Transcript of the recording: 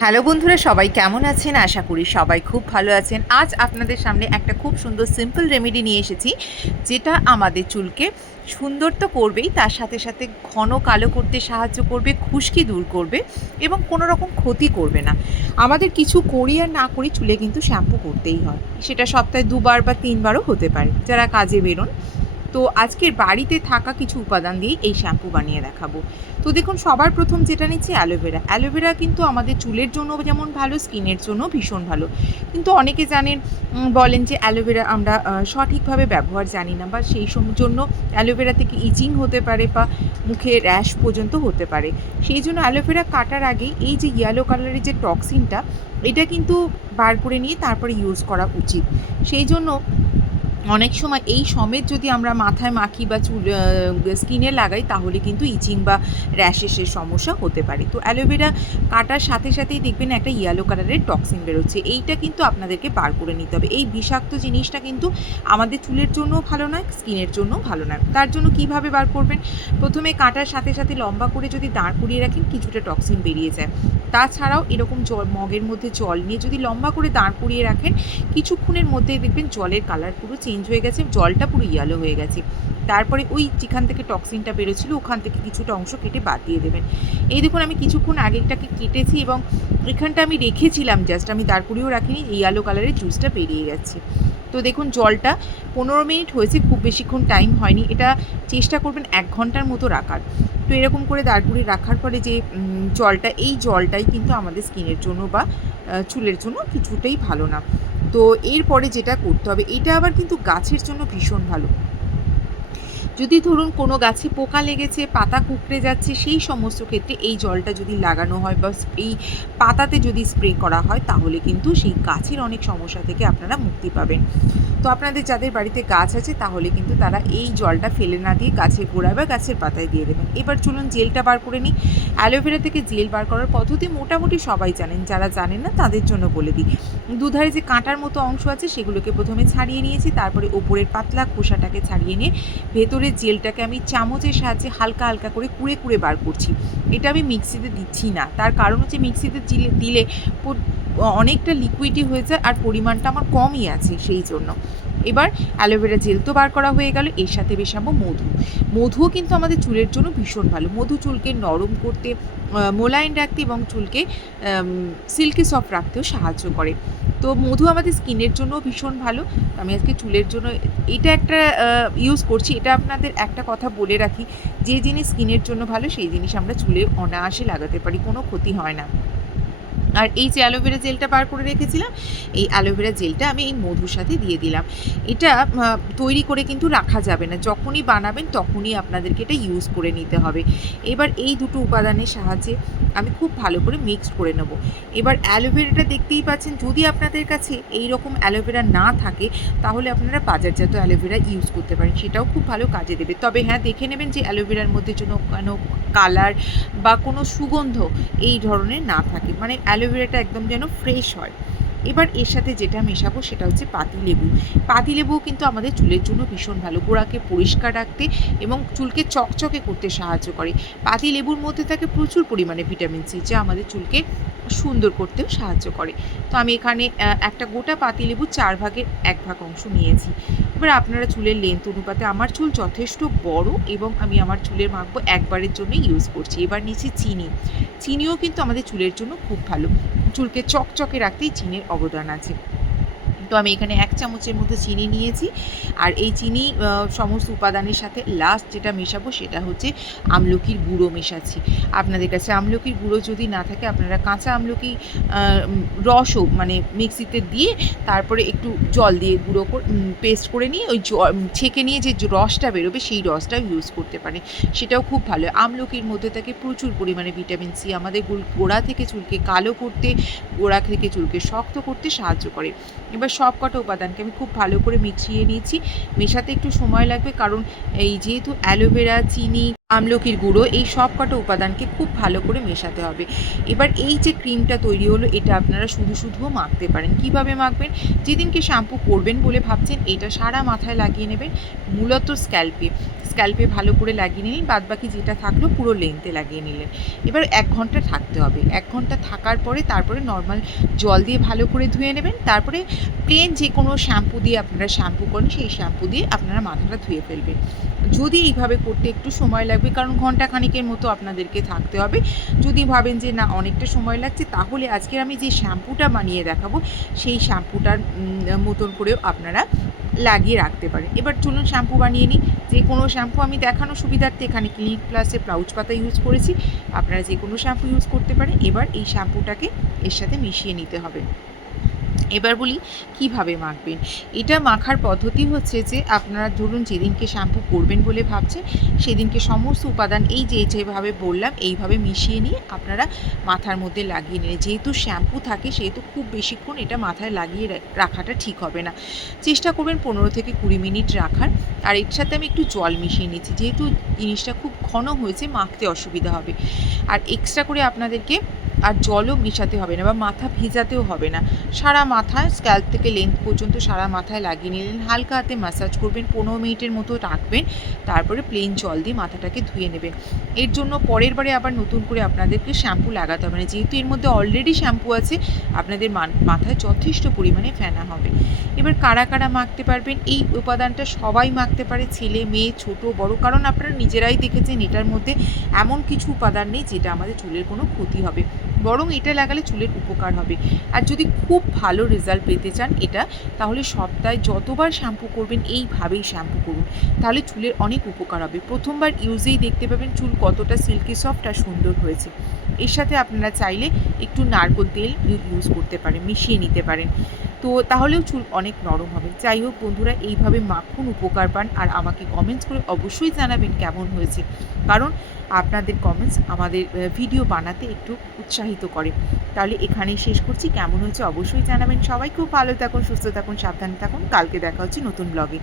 Hello বন্ধুরা, সবাই কেমন আছেন? আশা করি সবাই খুব ভালো আছেন। আজ আপনাদের সামনে একটা খুব সুন্দর সিম্পল রেমেডি নিয়ে এসেছি, যেটা আমাদের চুলকে সুন্দর তো করবেই, তার সাথে সাথে ঘন কালো করতে সাহায্য করবে, খুশকি দূর করবে এবং কোনো রকম ক্ষতি করবে না। আমাদের কিছু করি আর না করি চুলে কিন্তু শ্যাম্পু করতেই হয়। সেটা সপ্তাহে দুবার বা তিনবারও হতে পারে। যারা কাজে বেরোন তো আজকের বাড়িতে থাকা কিছু উপাদান দিয়েই এই শ্যাম্পু বানিয়ে দেখাবো। তো দেখুন, সবার প্রথম যেটা নিচ্ছি অ্যালোভেরা। অ্যালোভেরা কিন্তু আমাদের চুলের জন্য যেমন ভালো, স্কিনের জন্য ভীষণ ভালো। কিন্তু অনেকে জানেন বলেন যে অ্যালোভেরা আমরা সঠিকভাবে ব্যবহার জানি না বা সেই জন্য অ্যালোভেরা থেকে ইচিং হতে পারে বা মুখে র্যাশ পর্যন্ত হতে পারে। সেই জন্য অ্যালোভেরা কাটার আগে এই যে ইয়েলো কালারের যে টক্সিনটা এটা কিন্তু বার করে নিয়ে তারপরে ইউজ করা উচিত। সেই জন্য অনেক সময় এই সমেত যদি আমরা মাথায় মাখি বা চুল স্কিনে লাগাই, তাহলে কিন্তু ইচিং বা র্যাশেসের সমস্যা হতে পারে। তো অ্যালোভেরা কাটার সাথে সাথেই দেখবেন একটা ইয়েলো কালারের টক্সিন বেরোচ্ছে। এইটা কিন্তু আপনাদেরকে বার করে নিতে হবে। এই বিষাক্ত জিনিসটা কিন্তু আমাদের চুলের জন্যও ভালো নয়, স্কিনের জন্যও ভালো নয়। তার জন্য কীভাবে বার করবেন? প্রথমে কাটার সাথে সাথে লম্বা করে যদি দাঁড় করিয়ে রাখেন, কিছুটা টক্সিন বেরিয়ে যায়। তাছাড়াও এরকম জল মগের মধ্যে জল নিয়ে যদি লম্বা করে দাঁড় করিয়ে রাখেন, কিছুক্ষণের মধ্যেই দেখবেন জলের কালার পুরো চেঞ্জ হয়ে গেছে, জলটা পুরো ইয়েলো হয়ে গেছে। তারপরে ওই যেখান থেকে টক্সিনটা বেরোছিল ওখান থেকে কিছুটা অংশ কেটে বাদ দিয়ে দেবেন। এই দেখুন, আমি কিছুক্ষণ আগেরটাকে কেটেছি এবং এখানটা আমি রেখেছিলাম জাস্ট আমি দাঁড় রাখিনি ইয়েলো কালারের জুসটা বেরিয়ে গেছে। তো দেখুন, জলটা পনেরো মিনিট হয়েছে, খুব বেশিক্ষণ টাইম হয়নি। এটা চেষ্টা করবেন এক ঘণ্টার মতো রাখার। তো এরকম করে দাঁড় রাখার পরে যে জলটা, এই জলটাই কিন্তু আমাদের স্কিনের জন্য বা চুলের জন্য কিছুটাই ভালো না। তো এরপরে যেটা করতে হবে এটা আবার কিন্তু গাছের জন্য ভীষণ ভালো। যদি ধরুন কোনো গাছে পোকা লেগেছে, পাতা কুকড়ে যাচ্ছে, সেই সমস্ত ক্ষেত্রে এই জলটা যদি লাগানো হয় বা এই পাতাতে যদি স্প্রে করা হয়, তাহলে কিন্তু সেই গাছের অনেক সমস্যা থেকে আপনারা মুক্তি পাবেন। তো আপনাদের যাদের বাড়িতে গাছ আছে, তাহলে কিন্তু তারা এই জলটা ফেলে না দিয়ে গাছের গোড়ায় বা গাছের পাতায় দিয়ে দেবেন। এবার চলুন জেলটা বার করে নিই। অ্যালোভেরা থেকে জেল বার করার পদ্ধতি মোটামুটি সবাই জানেন। যারা জানেন না, তাদের জন্য বলে দিই। দুধারে যে কাঁটার মতো অংশ আছে, সেগুলোকে প্রথমে ছাড়িয়ে নিয়েছি। তারপরে ওপরের পাতলা খোসাটাকে ছাড়িয়ে নিয়ে ভেতরের জেলটাকে আমি চামচের সাহায্যে হালকা হালকা করে কুড়ে কুড়ে বার করছি। এটা আমি মিক্সিতে দিচ্ছি না। তার কারণ হচ্ছে মিক্সিতে দিলে অনেকটা লিকুইডই হয়ে যায় আর পরিমাণটা আমার কমই আছে সেই জন্য। এবার অ্যালোভেরা জেল তো বার করা হয়ে গেল, এর সাথে মেশাবো মধু। মধুও কিন্তু আমাদের চুলের জন্য ভীষণ ভালো। মধু চুলকে নরম করতে মোলায়েম রাখতে এবং চুলকে সিল্কি সফট রাখতেও সাহায্য করে। তো মধু আমাদের স্কিনের জন্য ভীষণ ভালো। আমি আজকে চুলের জন্য এটা একটা ইউজ করছি। এটা আপনাদের একটা কথা বলে রাখি। যে জিনিস স্কিনের জন্য ভালো, সেই জিনিস আমরা চুলে অনায়াসে লাগাতে পারি, কোনো ক্ষতি হয় না। আর এই যে অ্যালোভেরা জেলটা বার করে রেখেছিলাম, এই অ্যালোভেরা জেলটা আমি এই মধুর সাথে দিয়ে দিলাম। এটা তৈরি করে কিন্তু রাখা যাবে না। যখনই বানাবেন তখনই আপনাদেরকে এটা ইউজ করে নিতে হবে। এবার এই দুটো উপাদানের সাহায্যে আমি খুব ভালো করে মিক্সড করে নেব। এবার অ্যালোভেরাটা দেখতেই পাচ্ছেন, যদি আপনাদের কাছে এই রকম অ্যালোভেরা না থাকে, তাহলে আপনারা বাজারজাত অ্যালোভেরা ইউজ করতে পারেন। সেটাও খুব ভালো কাজে দেবে। তবে হ্যাঁ দেখে নেবেন যে অ্যালোভেরার মধ্যে যেন কোনো কালার বা কোনো সুগন্ধ এই ধরনের না থাকে। মানে অ্যালোভেরাটা একদম যেন ফ্রেশ হয়। এবার এর সাথে যেটা মেশাবো সেটা হচ্ছে পাতিলেবু পাতিলেবুও কিন্তু আমাদের চুলের জন্য ভীষণ ভালো। গোড়াকে পরিষ্কার রাখতে এবং চুলকে চকচকে করতে সাহায্য করে। পাতিলেবুর মধ্যে থাকে প্রচুর পরিমাণে ভিটামিন সি, যা আমাদের চুলকে সুন্দর করতেও সাহায্য করে। তো আমি এখানে একটা গোটা পাতিলেবু চার ভাগের এক ভাগ অংশ নিয়েছি। এবার আপনারা চুলের লেন্থ অনুপাতে, আমার চুল যথেষ্ট বড় এবং আমি আমার চুলের মাখবো একবারের জন্য ইউজ করছি। এবার নিচে চিনি। চিনিও কিন্তু আমাদের চুলের জন্য খুব ভালো। চুলকে চকচকে রাখতেই চিনির অবদান আছে। তো আমি এখানে এক চামচের মতো চিনি নিয়েছি। আর এই চিনি সমস্ত উপাদানের সাথে লাস্ট যেটা মেশাবো সেটা হচ্ছে আমলকির গুঁড়ো মেশাচ্ছি। আপনাদের কাছে আমলকির গুঁড়ো যদি না থাকে, আপনারা কাঁচা আমলকি রসও মানে মিক্সিতে দিয়ে তারপরে একটু জল দিয়ে গুঁড়ো পেস্ট করে নিয়ে ওই ছেঁকে নিয়ে যে রসটা বেরোবে সেই রসটাও ইউজ করতে পারে সেটাও খুব ভালো। আমলকির মধ্যে থাকে প্রচুর পরিমাণে ভিটামিন সি আমাদের গোড়া থেকে চুলকে কালো করতে, গোড়া থেকে চুলকে শক্ত করতে সাহায্য করে। এবার সব কটা উপাদানকে আমি খুব ভালো করে মিশিয়ে নিয়েছি। মেশাতে একটু সময় লাগবে কারণ এই যেহেতু অ্যালোভেরা, চিনি আমলকির গুঁড়ো, এই সব কটা উপাদানকে খুব ভালো করে মেশাতে হবে। এবার এই যে ক্রিমটা তৈরি হলো, এটা আপনারা শুধু শুধুও মাখতে পারেন। কীভাবে মাখবেন? যেদিনকে শ্যাম্পু করবেন বলে ভাবছেন, এটা সারা মাথায় লাগিয়ে নেবেন, মূলত স্ক্যাল্পে। স্ক্যাল্পে ভালো করে লাগিয়ে নিলেন, বাদবাকি যেটা থাকল পুরো লেন্থে লাগিয়ে নিলেন। এবার এক ঘণ্টা থাকতে হবে। এক ঘণ্টা থাকার পরে তারপরে নর্মাল জল দিয়ে ভালো করে ধুয়ে নেবেন। তারপরে প্লেন যে কোনো শ্যাম্পু দিয়ে আপনারা শ্যাম্পু করেন, সেই শ্যাম্পু দিয়ে আপনারা মাথাটা ধুয়ে ফেলবেন। যদি এইভাবে করতে একটু সময় লাগবে কারণ ঘণ্টা খানিকের মতো আপনাদেরকে থাকতে হবে। যদি ভাবেন যে, না, অনেকটা সময় লাগছে, তাহলে আজকে আমি যে শ্যাম্পুটা বানিয়ে দেখাবো, সেই শ্যাম্পুটার মতন করেও আপনারা লাগিয়ে রাখতে পারেন। এবার চলুন শ্যাম্পু বানিয়ে নিই। যে কোনো শ্যাম্পু আমি দেখানো সুবিধার্থে এখানে ক্লিনিক প্লাসে প্লাউজ পাতা ইউজ করেছি। আপনারা যে কোনো শ্যাম্পু ইউজ করতে পারেন। এবার এই শ্যাম্পুটাকে এর সাথে মিশিয়ে নিতে হবে। এবার বলি কীভাবে মাখবেন? এটা মাখার পদ্ধতি হচ্ছে যে, আপনারা ধরুন যেদিনকে শ্যাম্পু করবেন বলে ভাবছেন, সেদিনকে সমস্ত উপাদান এই যে যেভাবে বললাম, এইভাবে মিশিয়ে নিয়ে আপনারা মাথার মধ্যে লাগিয়ে নিন। যেহেতু শ্যাম্পু থাকে, সেহেতু খুব বেশিক্ষণ এটা মাথায় লাগিয়ে রাখাটা ঠিক হবে না। চেষ্টা করবেন পনেরো থেকে কুড়ি মিনিট রাখার। আর এর সাথে আমি একটু জল মিশিয়ে নিচ্ছি। যেহেতু জিনিসটা খুব ঘন হয়েছে, মাখতে অসুবিধা হবে। আর এক্সট্রা করে আপনাদেরকে আর জলও মেশাতে হবে না বা মাথা ভেজাতেও হবে না। সারা মাথায় স্ক্যাল্প থেকে লেন্থ পর্যন্ত সারা মাথায় লাগিয়ে নিলেন হালকা হাতে ম্যাসাজ করবেন, পনেরো মিনিটের মতো রাখবেন, তারপরে প্লেন জল দিয়ে মাথাটাকে ধুয়ে নেবেন। এর জন্য পরের বারে আবার নতুন করে আপনাদেরকে শ্যাম্পু লাগাতে হবে। না যেহেতু এর মধ্যে অলরেডি শ্যাম্পু আছে, আপনাদের মাথায় যথেষ্ট পরিমাণে ফেনা হবে। এবার কারা কারা মাখতে পারবেন, এই উপাদানটা সবাই মাখতে পারে, ছেলে, মেয়ে, ছোট, বড়, কারণ আপনারা নিজেরাই দেখেছেন এটার মধ্যে এমন কিছু উপাদান নেই যেটা আমাদের চুলের কোনো ক্ষতি হবে। বরং এটা লাগালে চুলের উপকার হবে। আর যদি খুব ভালো রেজাল্ট পেতে চান এটা, তাহলে সপ্তাহে যতবার শ্যাম্পু করবেন, এইভাবেই শ্যাম্পু করুন। তাহলে চুলের অনেক উপকার হবে। প্রথমবার ইউজেই দেখতে পাবেন চুল কতটা সিল্কি সফট আর সুন্দর হয়েছে। এর সাথে আপনারা চাইলে একটু নারকোল তেল ইউজ করতে পারেন, মিশিয়ে নিতে পারেন। তো তাহলেও চুল অনেক নরম হবে। যাই হোক বন্ধুরা, এইভাবে মাখন উপকার পান আর আমাকে কমেন্টস করে অবশ্যই জানাবেন কেমন হয়েছে। কারণ আপনাদের কমেন্টস আমাদের ভিডিও বানাতে একটু উৎসাহিত করে। তাহলে এখানেই শেষ করছি। কেমন হয়েছে অবশ্যই জানাবেন সবাই। খুব ভালো থাকুন, সুস্থ থাকুন, সাবধানে থাকুন। কালকে দেখা হচ্ছে নতুন ব্লগে